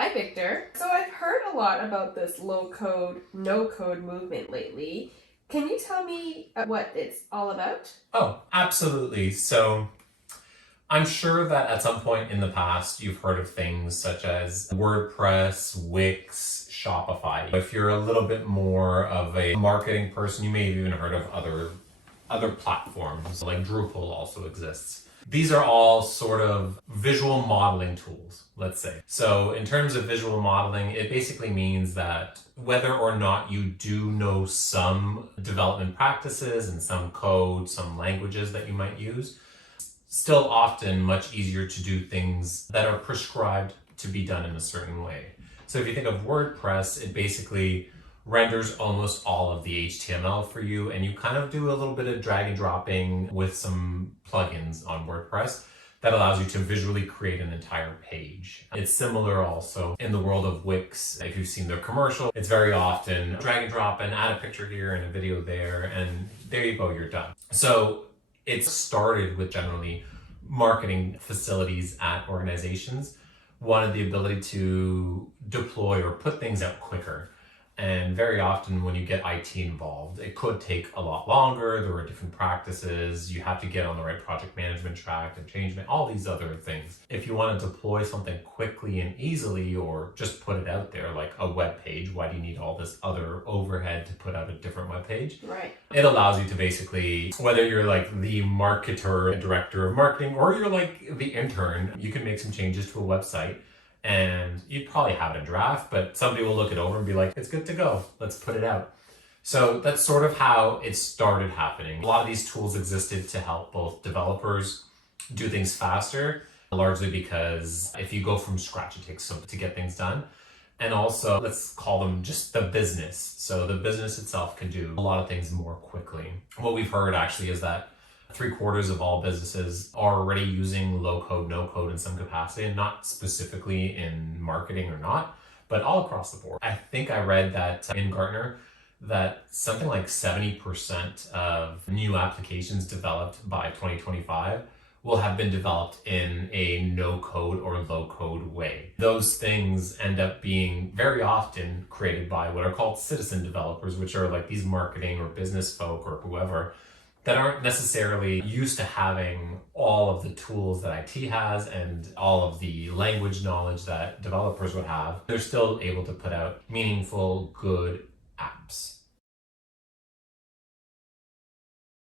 Hi, Victor. So I've heard a lot about this low code, no code movement lately. Can you tell me what it's all about? Oh, absolutely. So I'm sure that at some point in the past, you've heard of things such as WordPress, Wix, Shopify. If you're a little bit more of a marketing person, you may have even heard of other platforms like Drupal also exists. These are all sort of visual modeling tools, let's say. So in terms of visual modeling, it basically means that whether or not you do know some development practices and some code, some languages that you might use, still often much easier to do things that are prescribed to be done in a certain way. So if you think of WordPress, it basically renders almost all of the HTML for you, and you kind of do a little bit of drag and dropping with some plugins on WordPress that allows you to visually create an entire page. It's similar also in the world of Wix. If you've seen their commercial, it's very often drag and drop and add a picture here and a video there, and there you go, you're done. So it started with generally marketing facilities at organizations wanted the ability to deploy or put things out quicker. And very often when you get IT involved, it could take a lot longer. There were different practices. You have to get on the right project management track and change all these other things. If you want to deploy something quickly and easily, or just put it out there like a web page, why do you need all this other overhead to put out a different web page? Right. It allows you to basically, whether you're like the marketer and director of marketing, or you're like the intern, you can make some changes to a website. And you'd probably have it in draft, but somebody will look it over and be like, it's good to go. Let's put it out. So that's sort of how it started happening. A lot of these tools existed to help both developers do things faster, largely because if you go from scratch, it takes some to get things done. And also, let's call them just the business. So the business itself can do a lot of things more quickly. What we've heard actually is that 3/4 of all businesses are already using low code, no code in some capacity, and not specifically in marketing or not, but all across the board. I think I read that in Gartner that something like 70% of new applications developed by 2025 will have been developed in a no code or low code way. Those things end up being very often created by what are called citizen developers, which are like these marketing or business folk or whoever that aren't necessarily used to having all of the tools that IT has and all of the language knowledge that developers would have. They're still able to put out meaningful, good apps.